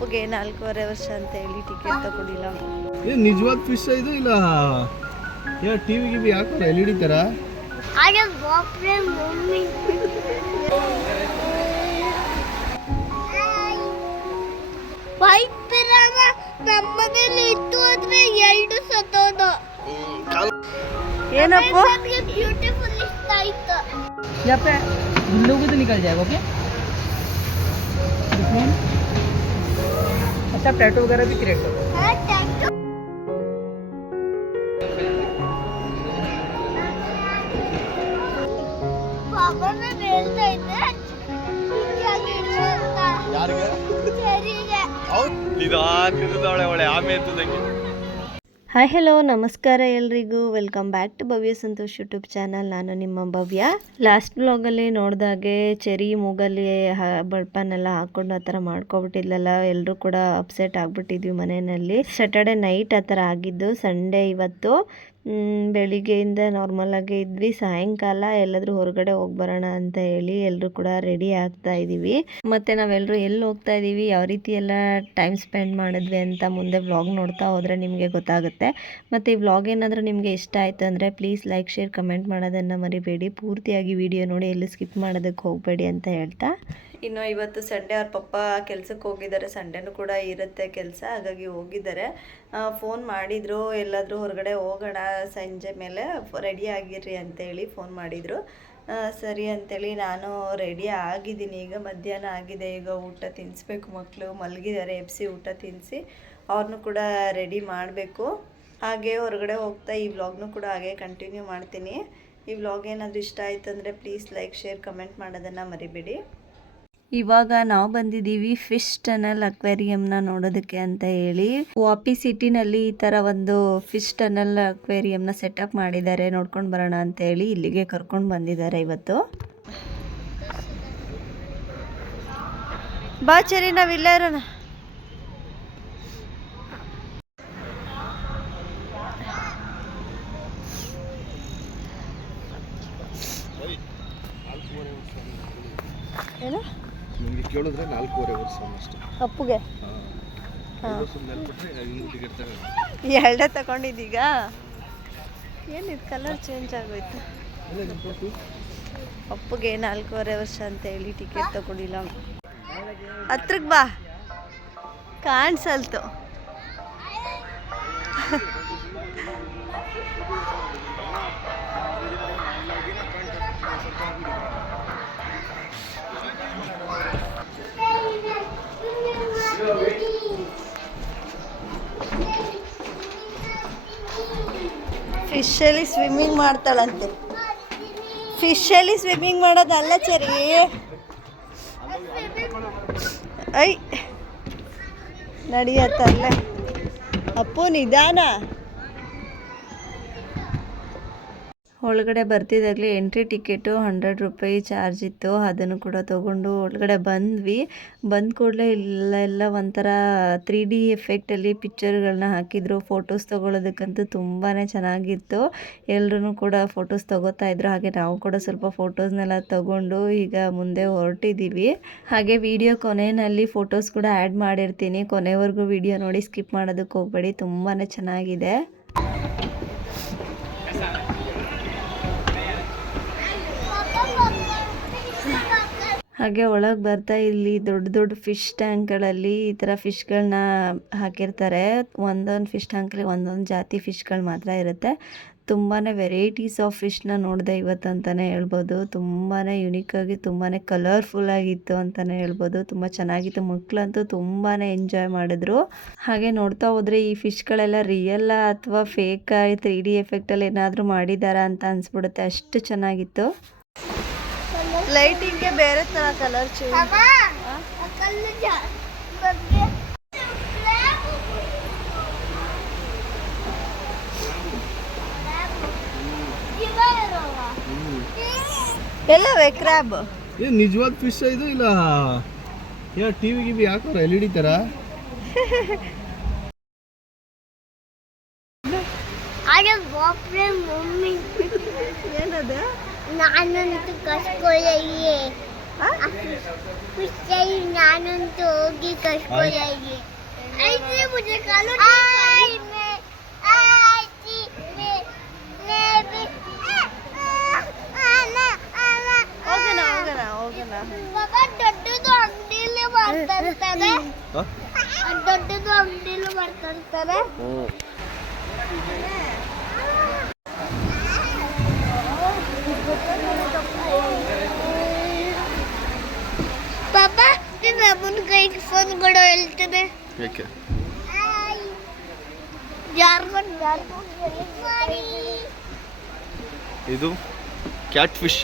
ಅಪ್ಪಗೆ 4.5 ವರ್ಷ ಅಂತ ಹೇಳಿ ಟಿಕೆಟ್ ತಗೊಂಡಿಲ್ಲ. ನಿಜವಾದ ಫಿಶ್ ಇದು ಇಲ್ಲ ಟಿವಿಗೆ ಹಾಕೋರ LED ತರ. ಏನಪ್ಪ यहाँ पे लोगों तो निकल जाएगा. ओके अच्छा टैटू वगैरह भी क्रिएट करो. ಹಾಯ್ ಹಲೋ ನಮಸ್ಕಾರ ಎಲ್ರಿಗೂ. Welcome back to Bhavya Santosh YouTube channel. ನಾನು ನಿಮ್ಮ ಭವ್ಯ. ಲಾಸ್ಟ್ ಬ್ಲಾಗಲ್ಲಿ ನೋಡಿದಾಗೆ ಚೆರಿ ಮೂಗಲ್ಲಿ ಬಳ್ಪನ್ನೆಲ್ಲ ಹಾಕ್ಕೊಂಡು ಆ ಥರ ಮಾಡ್ಕೊಬಿಟ್ಟಿದ್ಲಲ್ಲ, ಎಲ್ಲರೂ ಕೂಡ ಅಪ್ಸೆಟ್ ಆಗಿಬಿಟ್ಟಿದ್ವಿ ಮನೆಯಲ್ಲಿ. ಸ್ಯಾಟರ್ಡೆ ನೈಟ್ ಆ ಥರ ಆಗಿದ್ದು. ಸಂಡೇ ಇವತ್ತು ಬೆಳಿಗ್ಗೆಯಿಂದ ನಾರ್ಮಲಾಗಿ ಇದ್ವಿ. ಸಾಯಂಕಾಲ ಎಲ್ಲಾದರೂ ಹೊರಗಡೆ ಹೋಗ್ಬರೋಣ ಅಂತ ಹೇಳಿ ಎಲ್ಲರೂ ಕೂಡ ರೆಡಿ ಆಗ್ತಾ ಇದ್ದೀವಿ. ಮತ್ತು ನಾವೆಲ್ಲರೂ ಎಲ್ಲಿ ಹೋಗ್ತಾ ಇದ್ದೀವಿ, ಯಾವ ರೀತಿ ಎಲ್ಲ ಟೈಮ್ ಸ್ಪೆಂಡ್ ಮಾಡಿದ್ವಿ ಅಂತ ಮುಂದೆ ವ್ಲಾಗ್ ನೋಡ್ತಾ ಹೋದರೆ ನಿಮಗೆ ಗೊತ್ತಾಗುತ್ತೆ. ಮತ್ತು ಈ ವ್ಲಾಗ್ ಏನಾದರೂ ನಿಮಗೆ ಇಷ್ಟ ಆಯಿತು ಅಂದರೆ ಪ್ಲೀಸ್ ಲೈಕ್ ಶೇರ್ ಕಮೆಂಟ್ ಮಾಡೋದನ್ನು ಮರಿಬೇಡಿ. ಪೂರ್ತಿಯಾಗಿ ವಿಡಿಯೋ ನೋಡಿ ಎಲ್ಲೂ ಸ್ಕಿಪ್ ಮಾಡೋದಕ್ಕೆ ಹೋಗಬೇಡಿ ಅಂತ ಹೇಳ್ತಾ, ಇನ್ನು ಇವತ್ತು ಸಂಡೇ ಅವ್ರ ಪಪ್ಪ ಕೆಲ್ಸಕ್ಕೆ ಹೋಗಿದ್ದಾರೆ. ಸಂಡೇನೂ ಕೂಡ ಇರುತ್ತೆ ಕೆಲಸ, ಹಾಗಾಗಿ ಹೋಗಿದ್ದಾರೆ. ಫೋನ್ ಮಾಡಿದರು, ಎಲ್ಲಾದರೂ ಹೊರಗಡೆ ಹೋಗೋಣ ಸಂಜೆ ಮೇಲೆ ರೆಡಿ ಆಗಿರ್ರಿ ಅಂತೇಳಿ ಫೋನ್ ಮಾಡಿದರು. ಸರಿ ಅಂತೇಳಿ ನಾನು ರೆಡಿ ಆಗಿದ್ದೀನಿ. ಈಗ ಮಧ್ಯಾಹ್ನ ಆಗಿದೆ, ಈಗ ಊಟ ತಿನ್ನಿಸ್ಬೇಕು. ಮಕ್ಕಳು ಮಲಗಿದ್ದಾರೆ, ಎಬ್ಸಿ ಊಟ ತಿನ್ನಿಸಿ ಅವ್ರನ್ನೂ ಕೂಡ ರೆಡಿ ಮಾಡಬೇಕು. ಹಾಗೆ ಹೊರಗಡೆ ಹೋಗ್ತಾ ಈ ವ್ಲಾಗ್ನೂ ಕೂಡ ಹಾಗೆ ಕಂಟಿನ್ಯೂ ಮಾಡ್ತೀನಿ. ಈ ವ್ಲಾಗ್ ಏನಾದರೂ ಇಷ್ಟ ಆಯಿತು ಅಂದರೆ ಪ್ಲೀಸ್ ಲೈಕ್ ಶೇರ್ ಕಮೆಂಟ್ ಮಾಡೋದನ್ನು ಮರಿಬೇಡಿ. ಇವಾಗ ನಾವು ಬಂದಿದ್ದೀವಿ ಫಿಶ್ ಟನಲ್ ಅಕ್ವೇರಿಯಂನ ನೋಡೋದಕ್ಕೆ ಅಂತ ಹೇಳಿ. ವಾಪಿ ಸಿಟಿನಲ್ಲಿ ಈ ಥರ ಒಂದು ಫಿಶ್ ಟನಲ್ ಅಕ್ವೇರಿಯಂನ ಸೆಟಪ್ ಮಾಡಿದ್ದಾರೆ. ನೋಡ್ಕೊಂಡು ಬರೋಣ ಅಂತ ಹೇಳಿ ಇಲ್ಲಿಗೆ ಕರ್ಕೊಂಡು ಬಂದಿದ್ದಾರೆ ಇವತ್ತು. ಬಾ ಚರಿ, ನಾವು ಇಲ್ಲೇ ಇರೋಣ. ಏನು ನಿಮಗೆ ಕೇಳಿದ್ರೆ 4.5 ವರ್ಷ ಅಷ್ಟೇ ಅಪ್ಪುಗೆ. ಎರಡೇ ತಗೊಂಡಿದ್ದೀಗ. ಏನಿದು ಕಲರ್ ಚೇಂಜ್ ಆಗೋಯ್ತು. ಅಪ್ಪುಗೆ 4.5 ವರ್ಷ ಅಂತ ಹೇಳಿ ಟಿಕೆಟ್ ತಗೊಂಡಿಲ್ಲ. ಹತ್ರಕ್ಕೆ ಬಾ, ಕಾಣಿಸಲ್ತು. ಫಿಶಲ್ಲಿ ಸ್ವಿಮ್ಮಿಂಗ್ ಮಾಡ್ತಾಳಂತೆ. ಫಿಶಲ್ಲಿ ಸ್ವಿಮ್ಮಿಂಗ್ ಮಾಡೋದಲ್ಲ ಚರಿ. ಐ ನಡಿಯತ್ತಲ್ಲ ಅಪ್ಪು, ನಿಧಾನ. ಒಳಗಡೆ ಬರ್ತಿದ್ದಾಗಲೇ ಎಂಟ್ರಿ ಟಿಕೆಟು 100 ರೂಪಾಯಿ ಚಾರ್ಜ್ ಇತ್ತು. ಅದನ್ನು ಕೂಡ ತೊಗೊಂಡು ಒಳಗಡೆ ಬಂದ್ವಿ. ಬಂದ ಕೂಡಲೇ ಇಲ್ಲೆಲ್ಲ ಒಂಥರ 3D ಎಫೆಕ್ಟಲ್ಲಿ ಪಿಕ್ಚರ್ಗಳನ್ನ ಹಾಕಿದ್ರು. ಫೋಟೋಸ್ ತೊಗೊಳೋದಕ್ಕಂತೂ ತುಂಬಾ ಚೆನ್ನಾಗಿತ್ತು. ಎಲ್ಲರೂ ಕೂಡ ಫೋಟೋಸ್ ತೊಗೋತಾ ಇದ್ರು. ಹಾಗೆ ನಾವು ಕೂಡ ಸ್ವಲ್ಪ ಫೋಟೋಸ್ನೆಲ್ಲ ತೊಗೊಂಡು ಈಗ ಮುಂದೆ ಹೊರಟಿದ್ದೀವಿ. ಹಾಗೆ ವಿಡಿಯೋ ಕೊನೆಯಲ್ಲಿ ಫೋಟೋಸ್ ಕೂಡ ಆ್ಯಡ್ ಮಾಡಿರ್ತೀನಿ. ಕೊನೆವರೆಗೂ ವಿಡಿಯೋ ನೋಡಿ ಸ್ಕಿಪ್ ಮಾಡೋದಕ್ಕೆ ಹೋಗಬೇಡಿ, ತುಂಬಾ ಚೆನ್ನಾಗಿದೆ. ಹಾಗೆ ಒಳಗೆ ಬರ್ತಾ ಇಲ್ಲಿ ದೊಡ್ಡ ದೊಡ್ಡ ಫಿಶ್ ಟ್ಯಾಂಕ್ಗಳಲ್ಲಿ ಈ ಥರ ಫಿಶ್ಗಳನ್ನ ಹಾಕಿರ್ತಾರೆ. ಒಂದೊಂದು ಫಿಶ್ ಟ್ಯಾಂಕಲ್ಲಿ ಒಂದೊಂದು ಜಾತಿ ಫಿಶ್ಗಳು ಮಾತ್ರ ಇರುತ್ತೆ. ತುಂಬಾ ವೆರೈಟೀಸ್ ಆಫ್ ಫಿಶ್ನ ನೋಡಿದೆ ಇವತ್ತು ಅಂತಲೇ ಹೇಳ್ಬೋದು. ತುಂಬಾ ಯುನೀಕಾಗಿ ತುಂಬಾ ಕಲರ್ಫುಲ್ ಆಗಿತ್ತು ಅಂತಲೇ ಹೇಳ್ಬೋದು. ತುಂಬ ಚೆನ್ನಾಗಿತ್ತು. ಮಕ್ಕಳಂತೂ ತುಂಬಾ ಎಂಜಾಯ್ ಮಾಡಿದ್ರು. ಹಾಗೆ ನೋಡ್ತಾ ಹೋದರೆ ಈ ಫಿಶ್ಗಳೆಲ್ಲ ರಿಯಲ್ಲ ಅಥವಾ ಫೇಕ್ 3D ಎಫೆಕ್ಟಲ್ಲಿ ಏನಾದರೂ ಮಾಡಿದ್ದಾರಾ ಅಂತ ಅನಿಸ್ಬಿಡುತ್ತೆ, ಅಷ್ಟು ಚೆನ್ನಾಗಿತ್ತು. ಲೈಟಿಂಗ್ಗೆ ಬೇರೆ ಥರ ಕಲರ್ ಚೇಂಜ್. ಎಲ್ಲವೇ ಕ್ರ್ಯಾಬ್. ಏನು ನಿಜವಾದ ಫಿಶ್ ಇದು ಇಲ್ಲ ಟಿವಿಗೆ ಹಾಕೋರ LED ತರ. ಏನದು? ನಾನಂತೂ ಕಸ್ಕೊಳ್ಳಿ नानंतु होगी कसको जाएगी ऐसे मुझे कालो बाबा दೊಡ್ಡದು ಅಂಗಡಿಯಲ್ಲಿ ಬರ್ತಾರೆ ದೊಡ್ಡದು ಅಂಗಡಿಯಲ್ಲಿ ಬರ್ತಾರೆ ಪಾಪಾ ನಿನ್ನ ಅಮ್ಮನ ಕೈಗೆ ಫೋನ್ ಕೊಡೋ ಹೇಳ್ತದೆ ಯಾಕೆ ಇದು ಕ್ಯಾಟ್ ಫಿಶ್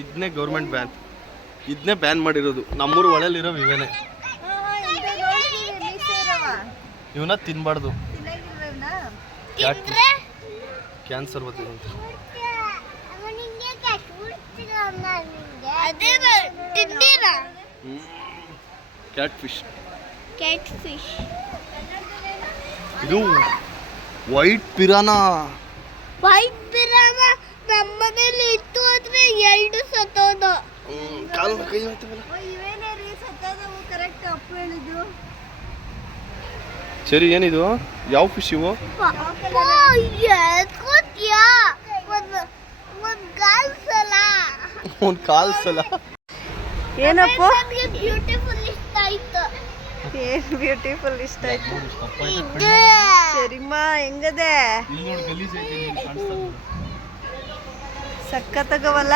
ಇದನ್ನೇ ಗೌರ್ಮೆಂಟ್ ಇದನ್ನೇ ಬ್ಯಾನ್ ಮಾಡಿರೋದು. ನಮ್ಮೂರು ಒಳಲಿರೋ ಇವೇನೆ. ಇವನ್ನ ತಿನ್ಬಾರ್ದು, ಕ್ಯಾನ್ಸರ್ ಬರ್ತದೆ. ಕ್ಯಾಟ್ ಫಿಶ್ ಇದು ವೈಟ್ ಪಿರಾನಾ ನಮ್ಮನೇಲಿ ಇತ್ತು ಆದ್ರೆ 2 ಸತ್ತೋದು. ಸರಿ, ಏನಿದು? ಯಾವ ಫಿಶ್ ಇವು? ಒಂದು ಕಾಲ್ ಸಲ ಏನಪ್ಪ ಬ್ಯೂಟಿಫುಲ್ ಇಷ್ಟ ಆಯ್ತು. ಏನ್ ಬ್ಯೂಟಿಫುಲ್ ಇಷ್ಟ ಆಯ್ತು. ಸರಿಮ್ಮ, ಹೆಂಗದೆ? ಸಕ್ಕತ್ತಾಗವಲ್ಲ.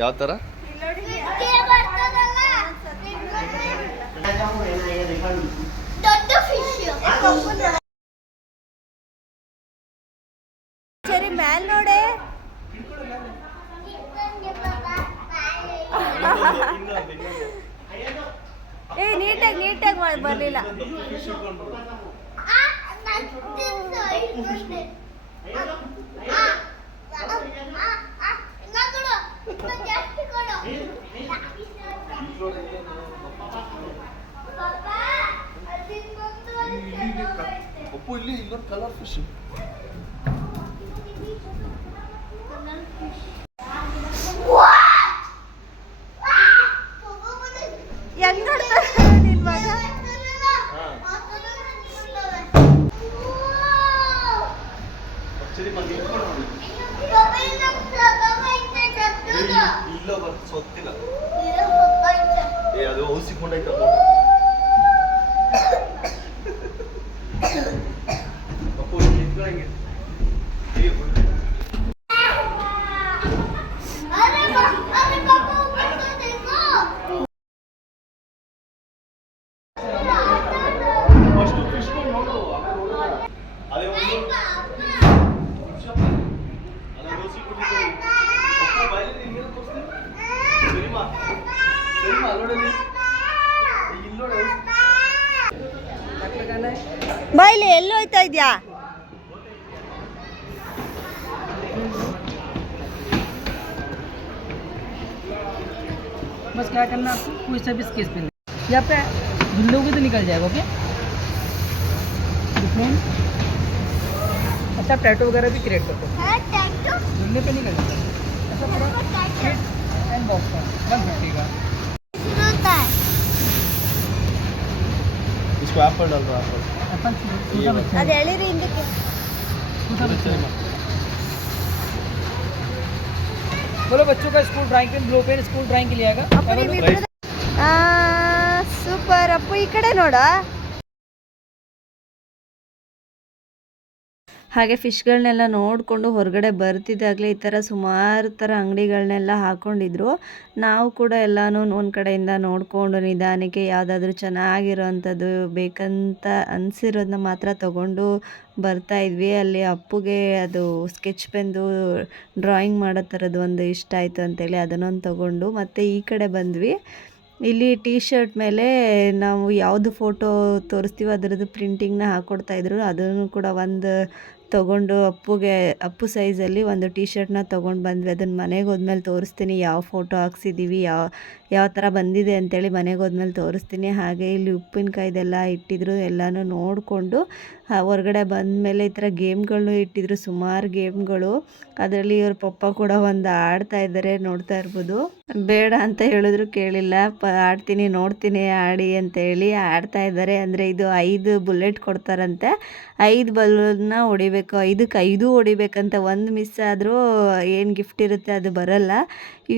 ಯಾವ ತರ? ದೊಡ್ಡ ಫಿಶ್. ಸರಿ, ಮ್ಯಾಲ್ ನೋಡೆ. ನೀಟಾಗಿ ಬರ್ಲಿಲ್ಲ. ಅಪ್ಪು, ಇಲ್ಲಿ ಇಲ್ಲೊಂದು ಕಲರ್ ಫಿಶ್. ಹೆಂಗ್ ನೋಡ್ತಾರೆ ನಿನ್ ಮಗ? ಇಲ್ಲ ಸೊತ್ತಿಲ್ಲ. ಅದು ಔಸಿಕೊಂಡೈತ. ಅಪ್ಪು ನಿಂತ್ಕೊಂಡಂಗೆ ಬಾಯ್ಲಿ ಎಲ್ಲಿ ಹೋಯ್ತಾ ಇದ್ಯಾ? बस क्या करना आपको, कोई सा भी स्केच पेन यहाँ पे धुलोगे तो निकल जाएगा. ओके, अच्छा टैटू वगैरह भी क्रिएट करते हो, धुलने पे निकल जाएगा. ऐसा पूरा किट एंड बॉक्स का 150 का. इसको एप्पल डाल दो. एप्पल छोटा बच्चा ಅದು ಎಳಿರಿ ಹಿಂದಕ್ಕೆ. छोटा बच्चा. बोलो बच्चों का school drawing pen, blue pen school drawing के लिए आएगा. ಸೂಪರ್. ಅಪ್ಪು ಈ ಕಡೆ ನೋಡ. ಹಾಗೆ ಫಿಶ್ಗಳನ್ನೆಲ್ಲ ನೋಡಿಕೊಂಡು ಹೊರಗಡೆ ಬರ್ತಿದ್ದಾಗಲೇ ಈ ಥರ ಸುಮಾರು ಥರ ಅಂಗಡಿಗಳನ್ನೆಲ್ಲ ಹಾಕ್ಕೊಂಡಿದ್ರು. ನಾವು ಕೂಡ ಎಲ್ಲನೂ ಒಂದು ಕಡೆಯಿಂದ ನೋಡಿಕೊಂಡು ನಿಧಾನಕ್ಕೆ ಯಾವುದಾದ್ರೂ ಚೆನ್ನಾಗಿರೋವಂಥದ್ದು ಬೇಕಂತ ಅನಿಸಿರೋದನ್ನ ಮಾತ್ರ ತೊಗೊಂಡು ಬರ್ತಾಯಿದ್ವಿ. ಅಲ್ಲಿ ಅಪ್ಪುಗೆ ಅದು ಸ್ಕೆಚ್ ಪೆನ್ದು ಡ್ರಾಯಿಂಗ್ ಮಾಡೋ ಥರದ್ದು ಒಂದು ಇಷ್ಟ ಆಯಿತು ಅಂತೇಳಿ ಅದನ್ನೊಂದು ತೊಗೊಂಡು ಮತ್ತು ಈ ಕಡೆ ಬಂದ್ವಿ. ಇಲ್ಲಿ ಟೀ ಶರ್ಟ್ ಮೇಲೆ ನಾವು ಯಾವುದು ಫೋಟೋ ತೋರಿಸ್ತೀವೋ ಅದರದ್ದು ಪ್ರಿಂಟಿಂಗ್ನ ಹಾಕ್ಕೊಡ್ತಾಯಿದ್ರು. ಅದನ್ನು ಕೂಡ ಒಂದು ತೊಗೊಂಡು ಅಪ್ಪು ಸೈಜಲ್ಲಿ ಒಂದು ಟಿ ಶರ್ಟ್ನ ತೊಗೊಂಡು ಬಂದ್ವಿ. ಅದನ್ನು ಮನೆಗೆ ಹೋದ್ಮೇಲೆ ತೋರಿಸ್ತೀನಿ, ಯಾವ ಫೋಟೋ ಹಾಕ್ಸಿದ್ದೀವಿ, ಯಾವ ಥರ ಬಂದಿದೆ ಅಂತೇಳಿ ಮನೆಗೆ ಹೋದ್ಮೇಲೆ ತೋರಿಸ್ತೀನಿ. ಹಾಗೆ ಇಲ್ಲಿ ಉಪ್ಪಿನಕಾಯ್ದೆಲ್ಲ ಇಟ್ಟಿದ್ರು, ಎಲ್ಲನೂ ನೋಡಿಕೊಂಡು ಹೊರಗಡೆ ಬಂದಮೇಲೆ ಈ ಥರ ಗೇಮ್ಗಳನ್ನೂ ಇಟ್ಟಿದ್ರು, ಸುಮಾರು ಗೇಮ್ಗಳು. ಅದರಲ್ಲಿ ಇವ್ರ ಪಪ್ಪ ಕೂಡ ಒಂದು ಆಡ್ತಾ ಇದ್ದಾರೆ, ನೋಡ್ತಾ ಇರ್ಬೋದು. ಬೇಡ ಅಂತ ಹೇಳಿದ್ರು ಕೇಳಿಲ್ಲ, ಆಡ್ತೀನಿ ನೋಡ್ತೀನಿ ಆಡಿ ಅಂತೇಳಿ ಆಡ್ತಾ ಇದ್ದಾರೆ. ಅಂದರೆ ಇದು 5 ಬುಲೆಟ್ ಕೊಡ್ತಾರಂತೆ, 5 ಬಲೂನ್ನ ಹೊಡಿಬೇಕು, 5ಕ್ಕೆ 5 ಹೊಡಿಬೇಕಂತ. ಒಂದು ಮಿಸ್ ಆದರೂ ಏನು ಗಿಫ್ಟ್ ಇರುತ್ತೆ ಅದು ಬರಲ್ಲ.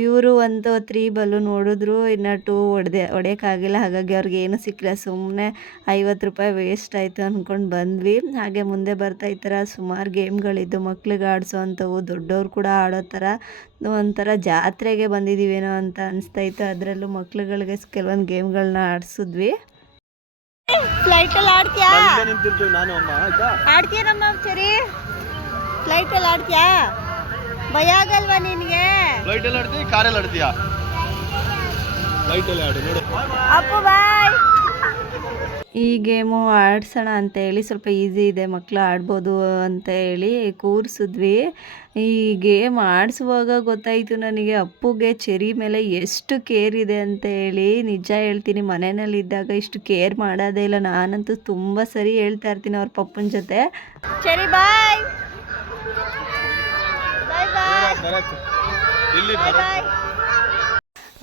ಇವರು ಒಂದು 3 ಬಲೂನ್ ಹೊಡಿದ್ರು, ಇನ್ನು 2 ಹೊಡೆಯೋಕ್ಕಾಗಿಲ್ಲ. ಹಾಗಾಗಿ ಅವ್ರಿಗೆ ಏನು ಸಿಕ್ಕಿಲ್ಲ, ಸುಮ್ಮನೆ 50 ರೂಪಾಯಿ ವೇಸ್ಟ್ ಆಯಿತು ಅಂದ್ಕೊಂಡು ಬಂದ್ವಿ. ಹಾಗೆ ಮುಂದೆ ಬರ್ತಾ ಈ ಥರ ಸುಮಾರು ಗೇಮ್ಗಳಿದ್ದು, ಮಕ್ಳಿಗೆ ಆಡಿಸೋ ಅಂಥವು, ದೊಡ್ಡವ್ರು ಕೂಡ ಆಡೋ ಥರ ಒಂಥರ ಜಾತ್ರೆಗೆ ಬಂದಿದ್ದೀವೇನೋ ಅಂತ ಅನಿಸ್ತಾಯಿತ್ತು. ಅದರಲ್ಲೂ ಮಕ್ಳುಗಳಿಗೆ ಕೆಲವೊಂದು ಗೇಮ್ಗಳನ್ನ ಆಡಿಸಿದ್ವಿ. ಫ್ಲೈಟಲ್ಲಿ ಆಡ್ತೀಯಾ? ನಾನು ಅಮ್ಮ ಆಯ್ತಾ ಆಡ್ತೀಯ ನಮ್ಮ ಸರಿ? ಫ್ಲೈಟಲ್ಲಿ ಆಡ್ತೀಯಾ? ಭಯ ಆಗಲ್ವಾ ನಿನಗೆ? ಫ್ಲೈಟಲ್ಲಿ ಆಡ್ತೀಯ ಕಾರಲ್ಲಿ ಆಡ್ತೀಯಾ? ಫ್ಲೈಟಲ್ಲಿ ಆಡು ನೋಡು. ಅಪ್ಪು ಬಾಯ್. ಈ ಗೇಮು ಆಡ್ಸೋಣ ಅಂತ ಹೇಳಿ, ಸ್ವಲ್ಪ ಈಸಿ ಇದೆ, ಮಕ್ಕಳು ಆಡ್ಬೋದು ಅಂತ ಹೇಳಿ ಕೂರಿಸಿದ್ವಿ. ಈ ಗೇಮ್ ಆಡಿಸುವಾಗ ಗೊತ್ತಾಯಿತು ನನಗೆ ಅಪ್ಪುಗೆ ಚೆರಿ ಮೇಲೆ ಎಷ್ಟು ಕೇರ್ ಇದೆ ಅಂತ ಹೇಳಿ. ನಿಜ ಹೇಳ್ತೀನಿ, ಮನೆಯಲ್ಲಿದ್ದಾಗ ಇಷ್ಟು ಕೇರ್ ಮಾಡೋದೇ ಇಲ್ಲ. ನಾನಂತೂ ತುಂಬ ಸರಿ ಹೇಳ್ತಾ ಇರ್ತೀನಿ ಅವ್ರ ಪಪ್ಪನ ಜೊತೆ, ಚೆರಿ ಬಾಯ್ ಬಾಯ್ ಬಾಯ್ ಇಲ್ಲಿ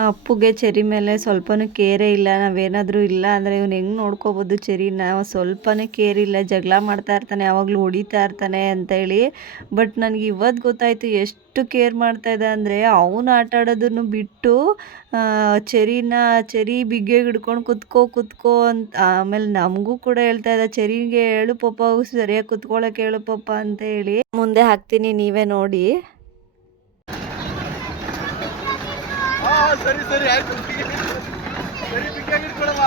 ಅಪ್ಪುಗೆ ಚೆರಿ ಮೇಲೆ ಸ್ವಲ್ಪನೂ ಕೇರೇ ಇಲ್ಲ. ನಾವೇನಾದರೂ ಇಲ್ಲ ಅಂದರೆ ಇವ್ನು ಹೆಂಗೆ ನೋಡ್ಕೋಬೋದು ಚೆರಿನ, ಸ್ವಲ್ಪನೂ ಕೇರ್ ಇಲ್ಲ, ಜಗಳ ಮಾಡ್ತಾ ಇರ್ತಾನೆ, ಯಾವಾಗಲೂ ಹೊಡಿತಾ ಇರ್ತಾನೆ ಅಂತೇಳಿ. ಬಟ್ ನನಗೆ ಇವತ್ತು ಗೊತ್ತಾಯಿತು ಎಷ್ಟು ಕೇರ್ ಮಾಡ್ತಾಯಿದ್ದ ಅಂದರೆ, ಅವನು ಆಟ ಆಡೋದನ್ನು ಬಿಟ್ಟು ಚೆರಿ ಬಿಗ್ಗೆ ಹಿಡ್ಕೊಂಡು ಕುತ್ಕೋ ಅಂತ. ಆಮೇಲೆ ನಮಗೂ ಕೂಡ ಹೇಳ್ತಾ ಇದ್ದ, ಚೆರಿಗೆ ಹೇಳು ಪಪ್ಪ ಸರಿಯಾಗಿ ಕುತ್ಕೊಳ್ಳೋಕೆ ಹೇಳು ಪಪ್ಪ ಅಂತ ಹೇಳಿ. ಮುಂದೆ ಹಾಕ್ತೀನಿ, ನೀವೇ ನೋಡಿ. ಸರಿ ಸರಿ ಆಯ್ತು, ಸರಿ ಬಿಕ್ಕಾಗಿಟ್ಕೊಳಮ್ಮ.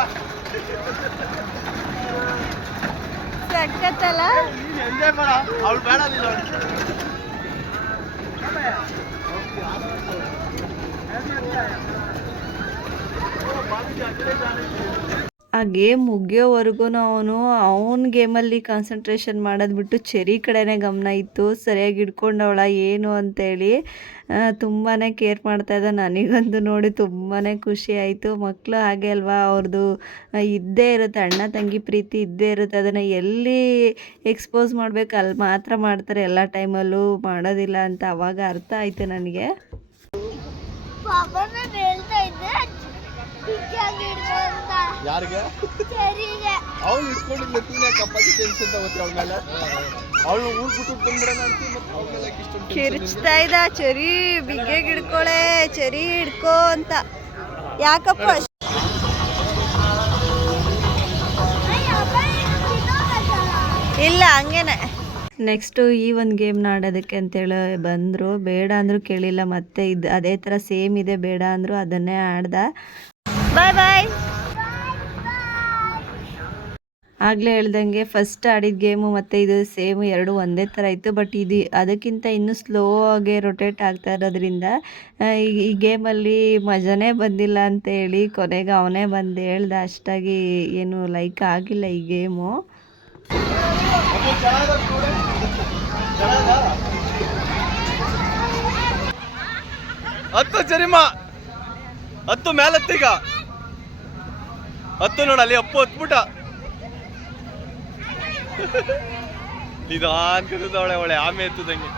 ಸಕ್ಕತ್ತಲ್ಲ, ನೀನು ಎಂಜಾಯ್ ಮಾಡ, ಅವಳು ಬೇಡ ನೀನು. ಆ ಗೇಮ್ ಮುಗಿಯೋವರೆಗೂ ಅವನ ಗೇಮಲ್ಲಿ ಕಾನ್ಸಂಟ್ರೇಷನ್ ಮಾಡೋದು ಬಿಟ್ಟು ಚೆರಿ ಕಡೆನೇ ಗಮನ ಇತ್ತು. ಸರಿಯಾಗಿ ಹಿಡ್ಕೊಂಡವಳ ಏನು ಅಂತೇಳಿ ತುಂಬಾ ಕೇರ್ ಮಾಡ್ತಾಯಿದ್ದ. ನನಗಂತೂ ನೋಡಿ ತುಂಬಾ ಖುಷಿ ಆಯಿತು. ಮಕ್ಕಳು ಹಾಗೆ ಅಲ್ವಾ, ಅವ್ರದ್ದು ಇದ್ದೇ ಇರುತ್ತೆ, ಅಣ್ಣ ತಂಗಿ ಪ್ರೀತಿ ಇದ್ದೇ ಇರುತ್ತೆ. ಅದನ್ನು ಎಲ್ಲಿ ಎಕ್ಸ್ಪೋಸ್ ಮಾಡಬೇಕು ಅಲ್ಲಿ ಮಾತ್ರ ಮಾಡ್ತಾರೆ, ಎಲ್ಲ ಟೈಮಲ್ಲೂ ಮಾಡೋದಿಲ್ಲ ಅಂತ ಅವಾಗ ಅರ್ಥ ಆಯಿತು ನನಗೆ. ಯಾರಿಗೆ? ಅವಳು ಇಟ್ಕೊಂಡಿಲ್ಲ, ಕಪ್ಪಾಗಿ ಟೆನ್ಷನ್ ತಗೋತಿ ಅವಳ ಮೇಲೆ. ಅವಳು ಊರ್ ಬಿಟ್ಟು ಬಂದ್ಬಿಡೋಣ ಅಂತ ಮತ್ತೆ ಅವಳ ಮೇಲೆ ಇಷ್ಟೊಂದು ಕಿರ್ಚ್ತಾ ಇದ್ದ, ಚೆರಿ ಬಿಗ್ಗೆ ಹಿಡ್ಕೊಳೆ, ಚೆರಿ ಹಿಡ್ಕೋ ಅಂತ. ಯಾಕಪ್ಪ ಇಲ್ಲ ಹಂಗೇನೆ. ನೆಕ್ಸ್ಟು ಈ ಒಂದು ಗೇಮ್ನ ಆಡೋದಕ್ಕೆ ಅಂತೇಳಿ ಬಂದರು. ಬೇಡ ಅಂದರೂ ಕೇಳಿಲ್ಲ, ಮತ್ತೆ ಅದೇ ಥರ ಸೇಮ್ ಇದೆ, ಬೇಡ ಅಂದರು ಅದನ್ನೇ ಆಡ್ದ. ಬಾಯ್ ಬಾಯ್. ಆಗಲೇ ಹೇಳ್ದಂಗೆ ಫಸ್ಟ್ ಆಡಿದ ಗೇಮು ಮತ್ತು ಇದು ಸೇಮು, ಎರಡು ಒಂದೇ ಥರ ಇತ್ತು. ಬಟ್ ಇದು ಅದಕ್ಕಿಂತ ಇನ್ನೂ ಸ್ಲೋ ಆಗಿ ರೊಟೇಟ್ ಆಗ್ತಾ ಇರೋದ್ರಿಂದ ಈ ಗೇಮಲ್ಲಿ ಮಜಾನೇ ಬಂದಿಲ್ಲ ಅಂತೇಳಿ ಕೊನೆಗೆ ಅವನೇ ಬಂದು ಹೇಳ್ದ. ಅಷ್ಟಾಗಿ ಏನು ಲೈಕ್ ಆಗಿಲ್ಲ ಈ ಗೇಮು. ಹತ್ತು ಚರಿಮ, ಹತ್ತು ಮೇಲತ್ತೀಗ, ಹತ್ತು ನೋಡಲ್ಲಿ ಅಪ್ಪು ಹತ್ಬಿಟ್ಟ. ನಿಧಾನ ಒಳ್ಳೆ ಆಮೆ ಎತ್ತದಂಗೆ.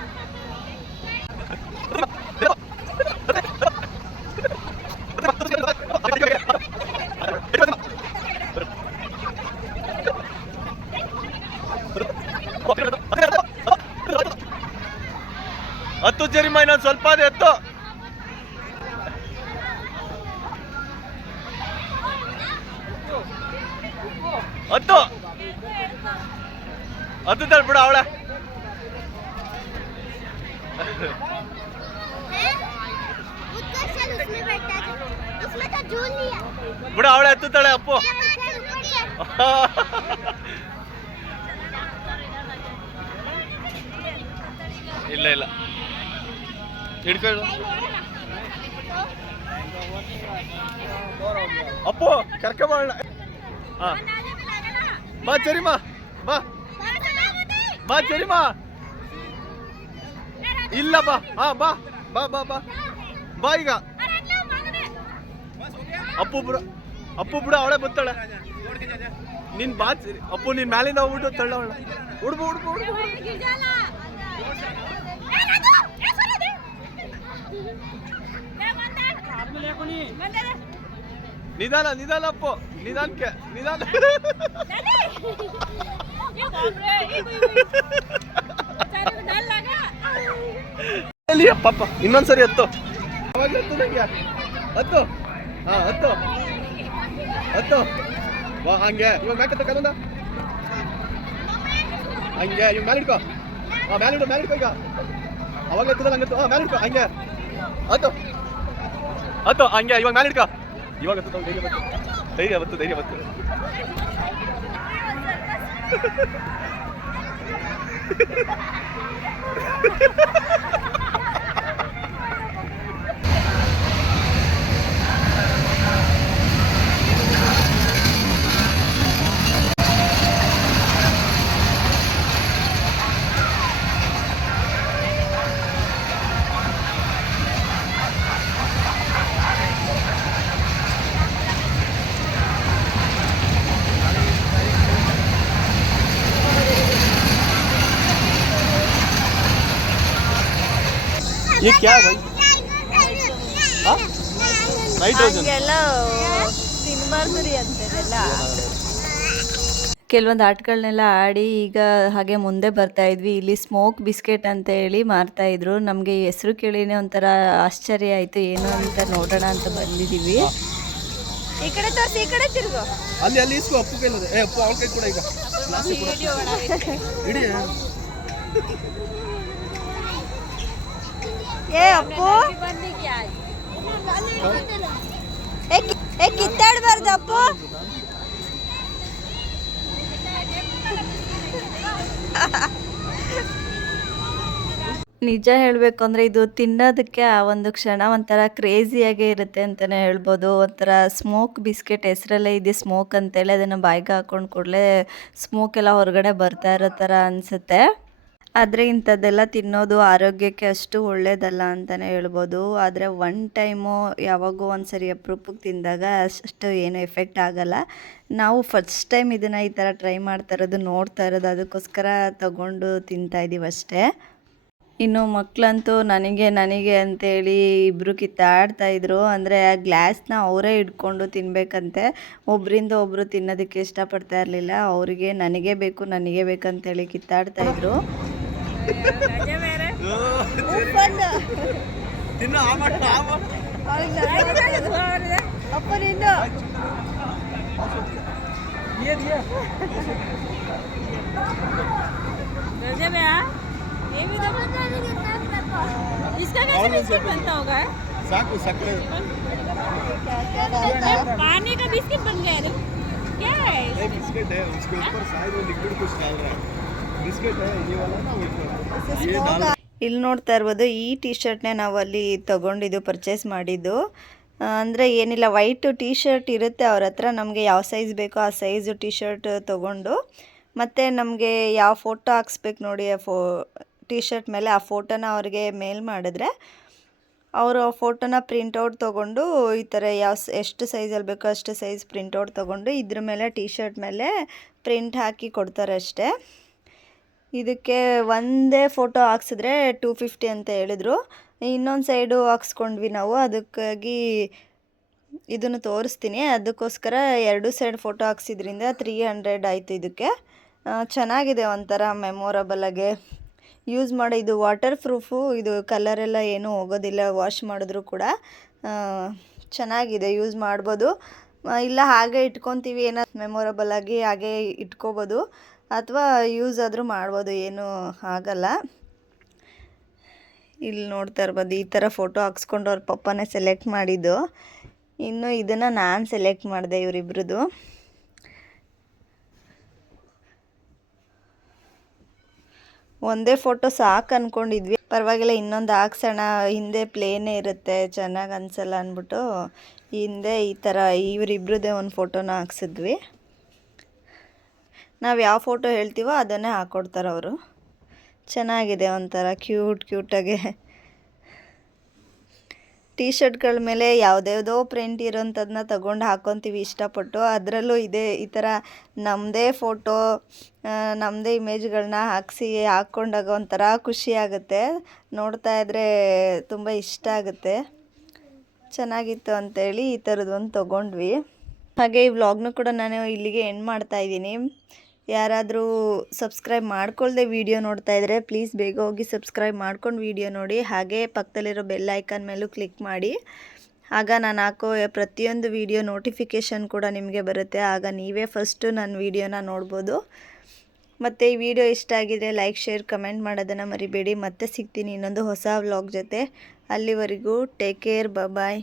ಹತ್ತು ಜರಿಮ, ಇನ್ನೊಂದು ಸ್ವಲ್ಪ ಅದೇ ಎತ್ತು. ಹತ್ತು ಹತ್ತು ತಳ್ಬಿಡ ಅವಳ. ಬಿಡ ಅವಳೆ ಹತ್ತುತ್ತಾಳೆ ಅಪ್ಪು. ಇಲ್ಲ ಇಲ್ಲ ಹಿಡ್ಕೊಳ್ಳು ಅಪ್ಪು, ಕರ್ಕೊಂಬ. ಹಾ ಬಾ ಚರಿಮಾ, ಬಾ ಬಾ ಚರಿಮಾ. ಇಲ್ಲ ಬಾ ಬಾ ಬಾ ಬಾ ಬಾ ಬಾ ಈಗ ಅಪ್ಪು ಬಿಡ ಅವಳೆ ಬತ್ತಾಳೆ ನೀನ್ ಬಾ ಅಪ್ಪು ನೀನ್ ಮ್ಯಾಲಿಂದ ಹೋಗ್ಬಿಟ್ಟು ತಳ್ಳ ಅವಳ ಹುಡ್ಬು ನಿಧಾನ ಅಪ್ಪು ನಿಧಾನಕ್ಕೆ ಪಾಪ ಇನ್ನೊಂದ್ಸರಿ ಹತ್ತು ಹತ್ತು ವಾ ಹಂಗೆ ಇವಾಗ ಮ್ಯಾಕತ್ತ ಕನ್ನಡ ಹಂಗೆ ಇವಾಗ ಮ್ಯಾಲೆ ಇಡ್ಕೋ ಮ್ಯಾಲೆ ಇಡ್ಕೋ ಈಗ ಅವಾಗ ಎತ್ತದಲ್ಲ ಹಂಗತ್ತು ಮ್ಯಾಲೆ ಇಡ್ಕೋ ಹಂಗೆ ಹತ್ತು ಹಂಗೆ ಇವಾಗ ಮ್ಯಾಲೆ ಇಡ್ಕೋ ಇವಾಗ ಧೈರ್ಯ ಬತ್ತು ये क्या है भाई नाइट्रोजन ಹಂಗೆಲ್ಲ ತಿನ್ಬಾರ್ದು ರೀ ಅಂತೆಲ್ಲ. ಕೆಲವೊಂದು ಆಟಗಳನ್ನೆಲ್ಲ ಆಡಿ ಈಗ ಹಾಗೆ ಮುಂದೆ ಬರ್ತಾ ಇದ್ವಿ. ಇಲ್ಲಿ ಸ್ಮೋಕ್ ಬಿಸ್ಕೆಟ್ ಅಂತ ಹೇಳಿ ಮಾರ್ತಾ ಇದ್ರು. ನಮಗೆ ಹೆಸರು ಕೇಳಿನೇ ಒಂಥರ ಆಶ್ಚರ್ಯ ಆಯಿತು, ಏನು ಅಂತ ನೋಡೋಣ ಅಂತ ಬಂದಿದ್ದೀವಿ. ಈ ಕಡೆ ತೋರಿಸಿ, ಈ ಕಡೆ ತಿರುಗು. ಅಲ್ಲಿ ಇಸ್ಕೋ ಅಪ್ಪು ಕೈಲದೆ ಅಪ್ಪು ಅವಳ ಕೈ ಕೂಡ ಈಗ ಇಡಿ ಏ ಅಪ್ಪು ಕಿತ್ತಾಡಬಾರ್ದು ಅಪ್ಪು. ನಿಜ ಹೇಳಬೇಕು ಅಂದರೆ ಇದು ತಿನ್ನೋದಕ್ಕೆ ಆ ಒಂದು ಕ್ಷಣ ಒಂಥರ ಕ್ರೇಜಿಯಾಗೇ ಇರುತ್ತೆ ಅಂತಲೇ ಹೇಳ್ಬೋದು. ಒಂಥರ ಸ್ಮೋಕ್ ಬಿಸ್ಕೆಟ್ ಹೆಸರಲ್ಲೇ ಇದೆ ಸ್ಮೋಕ್ ಅಂತೇಳಿ, ಅದನ್ನು ಬಾಯಿಗೆ ಹಾಕ್ಕೊಂಡು ಕೂಡಲೇ ಸ್ಮೋಕ್ ಎಲ್ಲ ಹೊರಗಡೆ ಬರ್ತಾ ಇರೋ ಥರ ಅನಿಸುತ್ತೆ. ಆದರೆ ಇಂಥದ್ದೆಲ್ಲ ತಿನ್ನೋದು ಆರೋಗ್ಯಕ್ಕೆ ಅಷ್ಟು ಒಳ್ಳೆಯದಲ್ಲ ಅಂತಲೇ ಹೇಳ್ಬೋದು. ಆದರೆ ಒನ್ ಟೈಮು ಯಾವಾಗೋ ಒಂದು ಸರಿ ಅಪರೂಪಕ್ಕೆ ತಿಂದಾಗ ಅಷ್ಟು ಏನು ಎಫೆಕ್ಟ್ ಆಗೋಲ್ಲ. ನಾವು ಫಸ್ಟ್ ಟೈಮ್ ಇದನ್ನು ಈ ಥರ ಟ್ರೈ ಮಾಡ್ತಾ ಇರೋದು, ನೋಡ್ತಾ ಇರೋದು, ಅದಕ್ಕೋಸ್ಕರ ತಗೊಂಡು ತಿಂತಾಯಿದ್ದೀವಿ ಅಷ್ಟೇ. ಇನ್ನು ಮಕ್ಕಳಂತೂ ನನಗೆ ಅಂತೇಳಿ ಇಬ್ಬರು ಕಿತ್ತಾಡ್ತಾಯಿದ್ರು. ಅಂದರೆ ಆ ಗ್ಲಾಸ್ನ ಅವರೇ ಹಿಡ್ಕೊಂಡು ತಿನ್ನಬೇಕಂತೆ. ಒಬ್ಬರಿಂದ ಒಬ್ಬರು ತಿನ್ನೋದಕ್ಕೆ ಇಷ್ಟಪಡ್ತಾ ಇರಲಿಲ್ಲ. ಅವರಿಗೆ ನನಗೆ ಬೇಕಂತೇಳಿ ಕಿತ್ತಾಡ್ತಾಯಿದ್ರು. इसका कैसे बिस्किट बनता होगा? पानी का बिस्किट बन गया है। क्या है? ये बिस्किट है, उसके ऊपर शायद वो लिक्विड कुछ डाल रहा है. बिस्किट है ये वाला ना, वो ये डाल. ಇಲ್ಲಿ ನೋಡ್ತಾ ಇರ್ಬೋದು, ಈ ಟಿ ಶರ್ಟ್ನೇ ನಾವು ಅಲ್ಲಿ ತೊಗೊಂಡಿದ್ದು, ಪರ್ಚೇಸ್ ಮಾಡಿದ್ದು. ಅಂದರೆ ಏನಿಲ್ಲ, ವೈಟ್ ಟಿ ಶರ್ಟ್ ಇರುತ್ತೆ ಅವ್ರ ಹತ್ರ. ನಮಗೆ ಯಾವ ಸೈಜ್ ಬೇಕೋ ಆ ಸೈಜು ಟಿ ಶರ್ಟ್ ತೊಗೊಂಡು, ಮತ್ತು ನಮಗೆ ಯಾವ ಫೋಟೋ ಹಾಕ್ಸ್ಬೇಕು ನೋಡಿ ಟಿ ಶರ್ಟ್ ಮೇಲೆ, ಆ ಫೋಟೋನ ಅವ್ರಿಗೆ ಮೇಲ್ ಮಾಡಿದ್ರೆ ಅವರು ಆ ಫೋಟೋನ ಪ್ರಿಂಟೌಟ್ ತೊಗೊಂಡು ಈ ಥರ ಎಷ್ಟು ಸೈಜಲ್ಲಿ ಬೇಕೋ ಅಷ್ಟು ಸೈಜ್ ಪ್ರಿಂಟೌಟ್ ತೊಗೊಂಡು ಇದ್ರ ಮೇಲೆ ಟಿ ಶರ್ಟ್ ಮೇಲೆ ಪ್ರಿಂಟ್ ಹಾಕಿ ಕೊಡ್ತಾರೆ ಅಷ್ಟೇ. ಇದಕ್ಕೆ ಒಂದೇ ಫೋಟೋ ಹಾಕ್ಸಿದ್ರೆ 250 ಅಂತ ಹೇಳಿದ್ರು. ಇನ್ನೊಂದು ಸೈಡು ಹಾಕ್ಸ್ಕೊಂಡ್ವಿ ನಾವು, ಅದಕ್ಕಾಗಿ ಇದನ್ನು ತೋರಿಸ್ತೀನಿ. ಅದಕ್ಕೋಸ್ಕರ 2 ಸೈಡ್ ಫೋಟೋ ಹಾಕ್ಸಿದ್ರಿಂದ 300 ಆಯಿತು ಇದಕ್ಕೆ. ಚೆನ್ನಾಗಿದೆ, ಒಂಥರ ಮೆಮೊರಬಲಾಗೆ ಯೂಸ್ ಮಾಡಿ. ಇದು ವಾಟರ್ ಪ್ರೂಫು, ಇದು ಕಲರೆಲ್ಲ ಏನೂ ಹೋಗೋದಿಲ್ಲ, ವಾಶ್ ಮಾಡಿದ್ರು ಕೂಡ ಚೆನ್ನಾಗಿದೆ, ಯೂಸ್ ಮಾಡ್ಬೋದು. ಇಲ್ಲ ಹಾಗೆ ಇಟ್ಕೊತೀವಿ ಏನೋ ಮೆಮೊರಬಲಾಗಿ ಹಾಗೆ ಇಟ್ಕೋಬೋದು, ಅಥವಾ ಯೂಸ್ ಆದರೂ ಮಾಡ್ಬೋದು, ಏನೂ ಆಗಲ್ಲ. ಇಲ್ಲಿ ನೋಡ್ತಾ ಇರ್ಬೋದು, ಈ ಥರ ಫೋಟೋ ಹಾಕ್ಸ್ಕೊಂಡು ಅವ್ರ ಪಪ್ಪನೇ ಸೆಲೆಕ್ಟ್ ಮಾಡಿದ್ದು. ಇನ್ನು ಇದನ್ನು ನಾನು ಸೆಲೆಕ್ಟ್ ಮಾಡಿದೆ ಇವರಿಬ್ರದ್ದು. ಒಂದೇ ಫೋಟೋ ಸಾಕು ಅಂದ್ಕೊಂಡಿದ್ವಿ, ಪರವಾಗಿಲ್ಲ ಇನ್ನೊಂದು ಹಾಕ್ಸೋಣ, ಹಿಂದೆ ಪ್ಲೇನೇ ಇರುತ್ತೆ, ಚೆನ್ನಾಗಿ ಅನಿಸಲ್ಲ ಅಂದ್ಬಿಟ್ಟು ಹಿಂದೆ ಈ ಥರ ಇವರಿಬ್ರದ್ದೇ ಒಂದು ಫೋಟೋನ ಹಾಕ್ಸಿದ್ವಿ. ನಾವು ಯಾವ ಫೋಟೋ ಹೇಳ್ತೀವೋ ಅದನ್ನೇ ಹಾಕ್ಕೊಡ್ತಾರೆ ಅವರು. ಚೆನ್ನಾಗಿದೆ, ಒಂಥರ ಕ್ಯೂಟಾಗೆ. ಟೀ ಶರ್ಟ್ಗಳ ಮೇಲೆ ಯಾವುದ್ಯಾವುದೋ ಪ್ರಿಂಟ್ ಇರೋಂಥದ್ದನ್ನ ತಗೊಂಡು ಹಾಕ್ಕೊತೀವಿ ಇಷ್ಟಪಟ್ಟು. ಅದರಲ್ಲೂ ಈ ಥರ ನಮ್ಮದೇ ಫೋಟೋ, ನಮ್ಮದೇ ಇಮೇಜ್ಗಳನ್ನ ಹಾಕ್ಕೊಂಡಾಗ ಒಂಥರ ಖುಷಿ ಆಗುತ್ತೆ. ನೋಡ್ತಾ ಇದ್ದರೆ ತುಂಬ ಇಷ್ಟ ಆಗುತ್ತೆ. ಚೆನ್ನಾಗಿತ್ತು ಅಂತೇಳಿ ಈ ಥರದ್ದೊಂದು ತೊಗೊಂಡ್ವಿ. ಹಾಗೆ ಈ ವ್ಲಾಗ್ನು ಕೂಡ ನಾನು ಇಲ್ಲಿಗೆ ಎಂಡ್ ಮಾಡ್ತಾಯಿದ್ದೀನಿ. ಯಾರಾದರೂ ಸಬ್ಸ್ಕ್ರೈಬ್ ಮಾಡ್ಕೊಳ್ದೆ ವಿಡಿಯೋ ನೋಡ್ತಾ ಇದ್ದರೆ ಪ್ಲೀಸ್ ಬೇಗ ಹೋಗಿ ಸಬ್ಸ್ಕ್ರೈಬ್ ಮಾಡ್ಕೊಂಡು ವಿಡಿಯೋ ನೋಡಿ. ಹಾಗೆ ಪಕ್ಕದಲ್ಲಿರೋ ಬೆಲ್ ಐಕಾನ್ ಮೇಲೂ ಕ್ಲಿಕ್ ಮಾಡಿ. ಆಗ ನಾನು ಹಾಕೋ ಪ್ರತಿಯೊಂದು ವಿಡಿಯೋ ನೋಟಿಫಿಕೇಷನ್ ಕೂಡ ನಿಮಗೆ ಬರುತ್ತೆ. ಆಗ ನೀವೇ ಫಸ್ಟು ನನ್ನ ವಿಡಿಯೋನ ನೋಡ್ಬೋದು. ಮತ್ತು ಈ ವಿಡಿಯೋ ಇಷ್ಟ ಆಗಿದ್ರೆ ಲೈಕ್, ಶೇರ್, ಕಮೆಂಟ್ ಮಾಡೋದನ್ನು ಮರಿಬೇಡಿ. ಮತ್ತೆ ಸಿಗ್ತೀನಿ ಇನ್ನೊಂದು ಹೊಸ ವ್ಲಾಗ್ ಜೊತೆ. ಅಲ್ಲಿವರೆಗೂ ಟೇಕ್ ಕೇರ್, ಬಾಯ್.